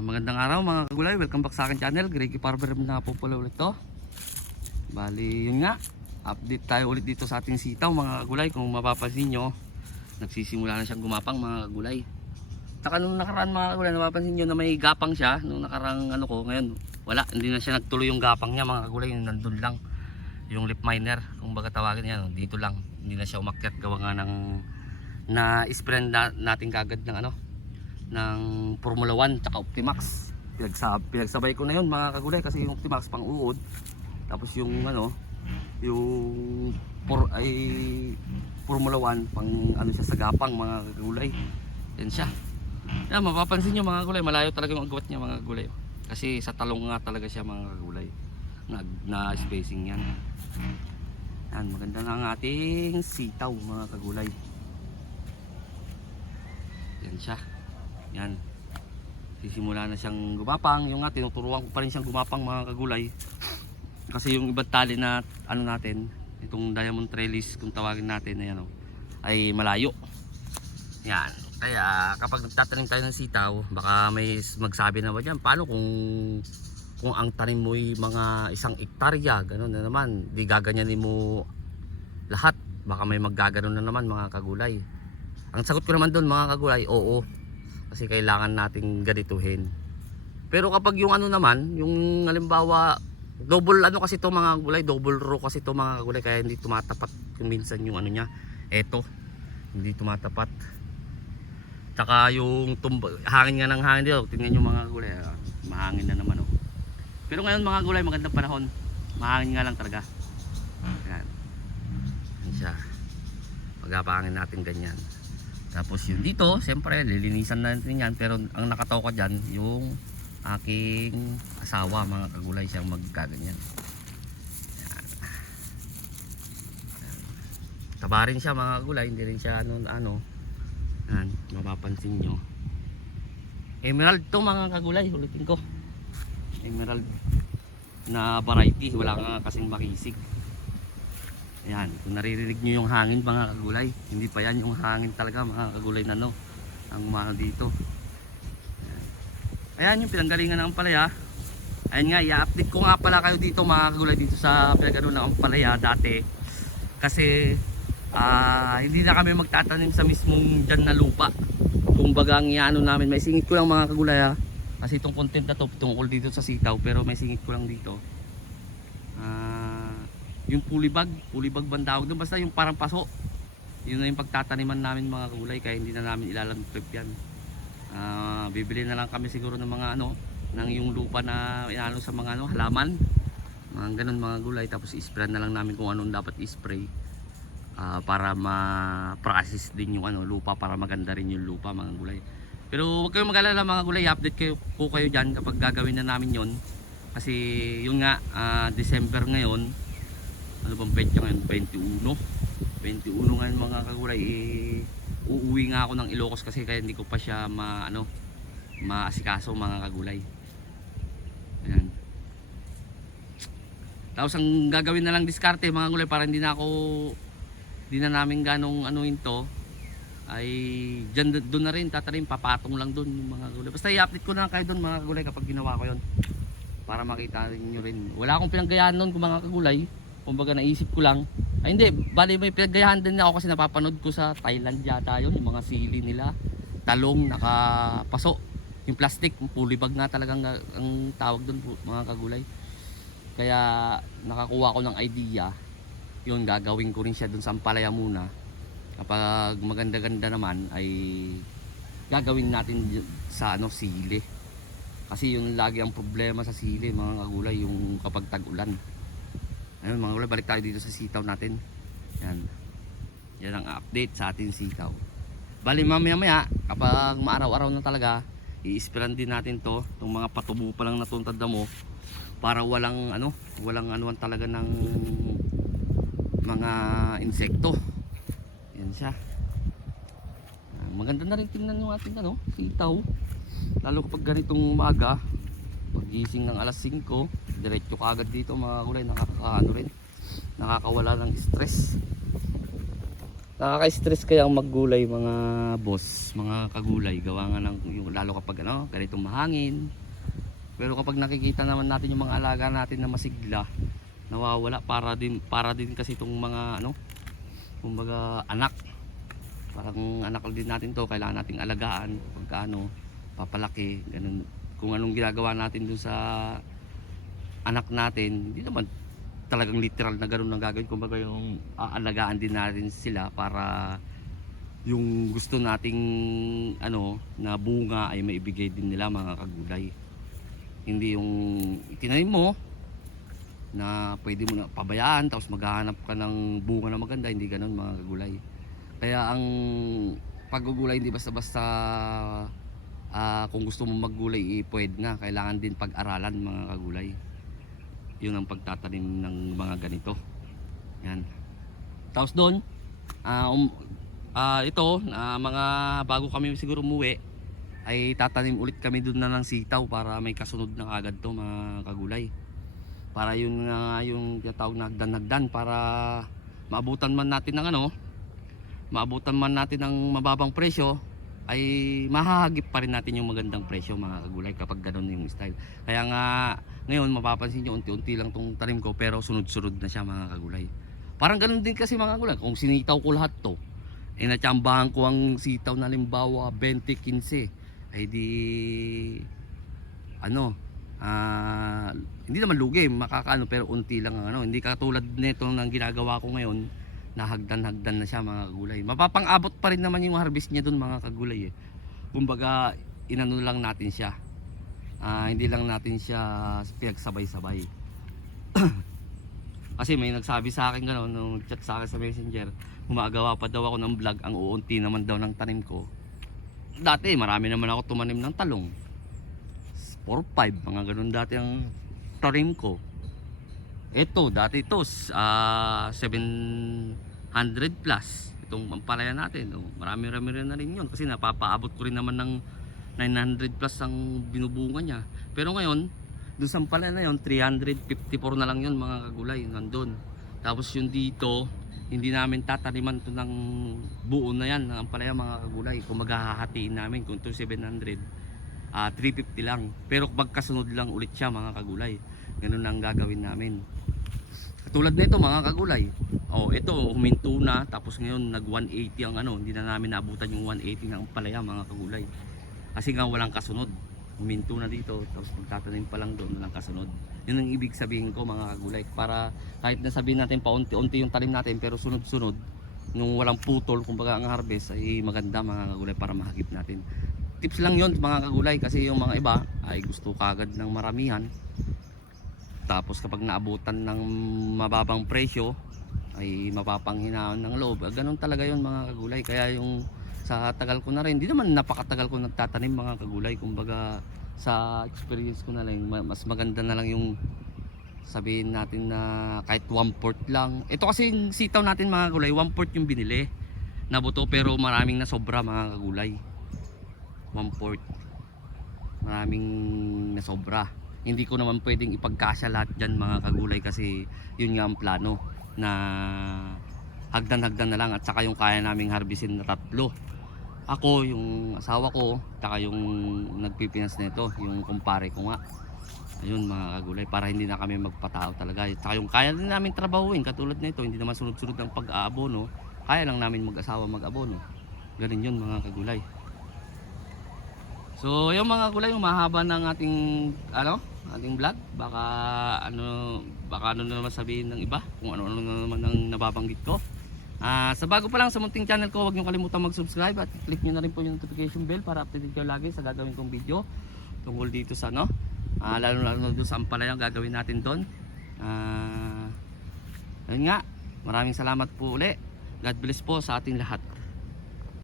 Magandang araw mga kagulay, welcome back sa akin channel, Greggy Farmer na po pala ulit to. Bali yun nga, update tayo ulit dito sa ating sitaw mga kagulay. Kung mapapansin nyo, nagsisimula na siyang gumapang mga kagulay. Saka nung nakaraan mga kagulay, napapansin nyo na may gapang siya. Nung nakarang ano ko, ngayon wala, hindi na siya nagtuloy yung gapang niya mga kagulay. Yung nandun lang, yung lip miner, kung baga tawagin niya, dito lang. Hindi na siya umakyat gawa nga ng na-sprayan natin kagad ng ano, ng Formula 1 tsaka Optimax. Pinagsabay ko na yun mga kagulay, kasi yung Optimax pang uod, tapos yung ano, yung Formula 1 pang ano siya sa gapang mga kagulay. Yan siya. Yan, mapapansin nyo mga kagulay, malayo talaga yung agwat niya mga kagulay, kasi sa talong nga talaga siya mga kagulay, na spacing yan. Yan, maganda na ang ating sitaw mga kagulay. Yan siya. Yan, sisimula na siyang gumapang. Yung nga, tinuturuan ko pa rin siyang gumapang mga kagulay, kasi yung ibang tali na ano natin, itong diamond trellis kung tawagin natin, ayan, ay malayo. Yan, kaya kapag nagtatanim tayo ng sitaw, baka may magsabi na ba dyan, paano kung ang tanim mo ay mga 1 hektarya, gano'n na naman, di gaganyanin mo lahat, baka may maggaganon na naman mga kagulay. Ang sagot ko naman doon mga kagulay, oo, kasi kailangan nating ganituhin. Pero kapag yung ano naman, yung halimbawa double ano kasi to mga kagulay, double row kasi to mga kagulay, kaya hindi tumatapat kung minsan yung ano niya, eto, hindi tumatapat. Tsaka yung hangin nga ng hangin dito, tingnan nyo mga kagulay, mahangin na naman Pero ngayon mga kagulay, magandang panahon, mahangin nga lang talaga. Yan, yan siya, pagapangin natin ganyan. Tapos yun dito, siyempre lilinisan natin yan, pero ang nakataw ka dyan, yung aking asawa mga kagulay, siyang magkaganyan. Yan. Taba rin siya mga kagulay, hindi rin siya ano. Yan, mapapansin nyo. Emerald to mga kagulay, ulitin ko. Emerald na variety, wala nga kasing makisig. Ayan, kung naririnig nyo yung hangin mga kagulay, hindi pa yan yung hangin talaga mga kagulay na ang mahal dito. Ayan yung pinanggalingan ng ampalaya. Ayan nga, i-update ko nga pala kayo dito mga kagulay, dito sa pinanggalingan ng ampalaya dati. Kasi hindi na kami magtatanim sa mismong dyan na lupa. Kung bagang iano namin, may singit ko lang mga kagulay kasi itong content na to tungkol dito sa sitaw, pero may singit ko lang dito. Yung pulibag bang tawag doon, basta yung parang paso, yun na yung pagtataniman namin mga kagulay, kaya hindi na namin ilalantrip yan. Bibili na lang kami siguro ng mga ng yung lupa na inano sa mga halaman, mga ganun mga gulay, tapos i-spray na lang namin kung anong dapat i-spray, para ma-process din yung lupa, para maganda rin yung lupa mga gulay. Pero huwag kayong mag-alala mga gulay, update ko kayo dyan kapag gagawin na namin yon. Kasi yun nga, December ngayon, ano bang petsa ngayon? 21 ngayon mga kagulay. Uuwi nga ako ng Ilocos, kasi kaya hindi ko pa siya maasikaso mga kagulay. Ayan. Tapos ang gagawin na lang diskarte mga kagulay, para hindi na namin ganong anuin to, ay doon na rin tatanim, papatong lang doon yung mga kagulay. Basta i-update ko na lang kayo doon mga kagulay kapag ginawa ko yon, para makita nyo rin. Wala akong pinanggayahan noon kung mga kagulay, kumbaga naisip ko lang, ay hindi, bali may pinaggayahan din ako, kasi napapanood ko sa Thailand yata yun, yung mga sili nila, talong nakapaso, yung plastic, yung pulibag nga talagang ang tawag doon mga kagulay. Kaya nakakuha ko ng idea, yun gagawin ko rin siya doon sa ampalaya muna. Kapag maganda-ganda naman ay gagawin natin sa sili, kasi yun lagi ang problema sa sili mga kagulay, yung kapag tag-ulan. Ayun mga kagulay, balik tayo dito sa sitaw natin. Yan ang update sa ating sitaw. Bali mamaya kapag maaraw-araw na talaga, i-sprayan din natin itong mga patubo pa lang na tuntad mo, para walang anuan talaga ng mga insekto. Yan siya. Maganda na rin tingnan yung ating sitaw, lalo kapag ganitong umaga, pagising ng alas 5, diretso ka agad dito mga kulay, nakakawala ng stress. Nakaka-stress kaya ang maggulay mga boss, mga kagulay. Gawa nga ng yung, lalo kapag ano, ganitong mahangin. Pero kapag nakikita naman natin yung mga alaga natin na masigla, nawawala para din kasi itong mga ano, kumbaga anak. Parang anak din natin to, kailangan nating alagaan pagka ano, papalaki, ganun. Kung anong ginagawa natin dun sa anak natin, hindi naman talagang literal na gano'n ang gagawin. Kumbaga yung aalagaan din natin sila para yung gusto nating ano na bunga ay maibigay din nila mga kagulay. Hindi yung itinanim mo na pwede mo na pabayaan tapos maghahanap ka ng bunga na maganda, hindi gano'n mga kagulay. Kaya ang paggugulay hindi basta-basta kung gusto mo maggulay pwede na, kailangan din pag-aralan mga kagulay. Yun ang pagtatanim ng mga ganito. Yan. Tapos doon, ito, mga bago kami siguro umuwi, ay tatanim ulit kami doon na ng sitaw para may kasunod na agad to mga kagulay. Para yun nga yung tinatawag na hagdan-hagdan para maabutan man natin ng ano, maabutan man natin ng mababang presyo, ay mahahagip pa rin natin yung magandang presyo mga kagulay kapag ganun yung style. Kaya nga ngayon mapapansin nyo unti-unti lang tong tanim ko pero sunod-sunod na siya mga kagulay. Parang ganun din kasi mga kagulay, kung sinitaw ko lahat to, natsambahan ko ang sitaw na limbawa 20-15, ay di ano, hindi naman lugi, makakaano, pero unti lang ang ano. Hindi katulad nito ng ginagawa ko ngayon na hagdan-hagdan na siya mga kagulay. Mapapang-abot pa rin naman yung harvest niya dun mga kagulay Kumbaga inano lang natin siya, hindi lang natin siya pinagsabay-sabay. Kasi may nagsabi sa akin gano'n nung chat sa akin sa messenger, gumagawa pa daw ako ng vlog, ang uunti naman daw ng tanim ko. Dati marami naman ako tumanim ng talong, 4-5 mga gano'n dati ang tanim ko. Ito, dati ito, 700 plus. Itong ampalaya natin, marami-rami rin na rin yun. Kasi napapaabot ko rin naman ng 900 plus ang binubunga niya. Pero ngayon, doon sa ampalaya na yun, 354 na lang yun mga kagulay, nandun. Tapos yung dito, hindi namin tataniman to ng buo na yan, ng ampalaya mga kagulay. Kung maghahatiin namin, kung ito 700, 350 lang. Pero magkasunod lang ulit siya mga kagulay. Ganun ang gagawin namin. Katulad nito mga kagulay. Ito huminto na, tapos ngayon nag 180 ang ano, hindi na namin naabutan yung 180 ng palaya mga kagulay. Kasi nga walang kasunod. Huminto na dito, tapos magtatanim pa lang doon, walang kasunod. Yun ang ibig sabihin ko mga kagulay. Para kahit na sabihin natin paunti-unti yung tanim natin, pero sunod-sunod, nung walang putol, kumbaga ang harvest ay maganda mga kagulay para mahagip natin. Tips lang yun mga kagulay, kasi yung mga iba ay gusto kagad ng maramihan. Tapos kapag naabutan ng mababang presyo ay mapapanghinaan ng loob. Ganun talaga yun mga kagulay. Kaya yung sa tagal ko na rin, hindi naman napakatagal ko nagtatanim mga kagulay. Kumbaga sa experience ko na lang, mas maganda na lang yung sabihin natin na kahit 1/4 lang. Ito kasi yung sitaw natin mga kagulay, 1/4 yung binili na buto, pero maraming nasobra mga kagulay. 1/4 maraming nasobra. Hindi ko naman pwedeng ipagkasya lahat dyan mga kagulay, kasi yun nga ang plano na hagdan-hagdan na lang, at saka yung kaya naming harvestin na 3. Ako, yung asawa ko, saka yung nagpipinas nito, yung kumpare ko nga. Ayun mga kagulay, para hindi na kami magpatao talaga. Saka yung kaya din namin trabahuin, katulad nito, hindi naman sunod-sunod ang pag-aabono, kaya lang namin mag-asawa mag-abono. Ganun yun mga kagulay. So yung mga kagulay, mahaba ng ating ating vlog. Baka ano na naman sabihin ng iba, kung ano na naman ang nababanggit ko. Sa bago pa lang sa munting channel ko, huwag niyo kalimutan mag-subscribe at click niyo na rin po yung notification bell para updated kayo lagi sa gagawin kong video tungkol dito sa lalo doon sa ampalaya ang gagawin natin doon. Ayun nga, maraming salamat po uli. God bless po sa ating lahat.